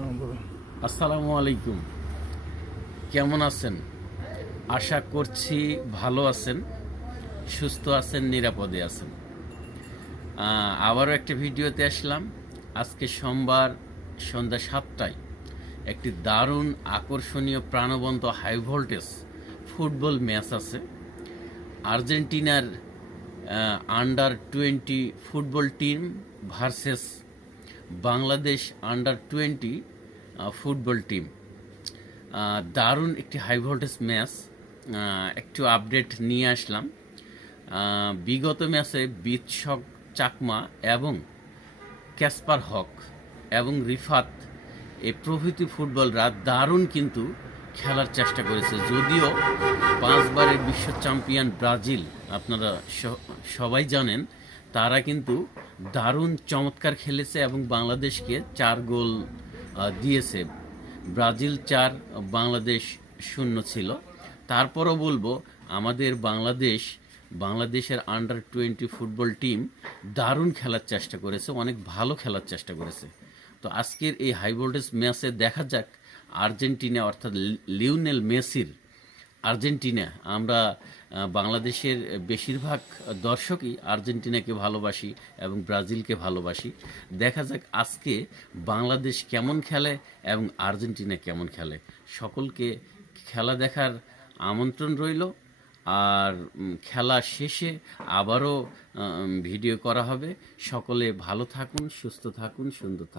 আসসালামু আলাইকুম। কেমন আছেন? আশা করছি ভালো আছেন, সুস্থ আছেন, নিরাপদে আছেন। আবারও একটা ভিডিওতে আসলাম। আজকে সোমবার সন্ধ্যা 7টায় একটি দারুণ আকর্ষণীয় প্রাণবন্ত হাই ভোল্টেজ ফুটবল ম্যাচ আছে। আর্জেন্টিনার under 20 football team versus Bangladesh under 20 football team. দারুণ একটি হাই ভোল্টেজ ম্যাচ। একটু আপডেট নিয়ে আসলাম। বিগত ম্যাচে বিৎশক চাকমা এবং ক্যাসপার হক এবং রিফাত এই প্রভৃতি ফুটবলরা দারুণ কিন্তু খেলার চেষ্টা করেছে। যদিও 5বারের বিশ্ব চ্যাম্পিয়ন ব্রাজিল, আপনারা সবাই জানেন, তারা কিন্তু দারুণ চমৎকার খেলেছে এবং বাংলাদেশকে 4 গোল দিয়েছে। ব্রাজিল 4, বাংলাদেশ 0 ছিল। তারপরও বলবো আমাদের বাংলাদেশের আন্ডার 20 ফুটবল টিম দারুণ খেলার চেষ্টা করেছে, অনেক ভালো খেলার চেষ্টা করেছে। তো আজকের এই হাই ভোল্টেজ ম্যাচে দেখা যাক আর্জেন্টিনা, অর্থাৎ লিওনেল মেসির আর্জেন্টিনা। আমরা বাংলাদেশের বেশিরভাগ দর্শকই আর্জেন্টিনাকে ভালোবাসি এবং ব্রাজিলকে ভালোবাসি। দেখা যাক আজকে বাংলাদেশ কেমন খেলে এবং আর্জেন্টিনা কেমন খেলে। সকলকে খেলা দেখার আমন্ত্রণ রইল। আর খেলা শেষে আবারও ভিডিও করা হবে। সকলে ভালো থাকুন, সুস্থ থাকুন, সুন্দর থাকুন।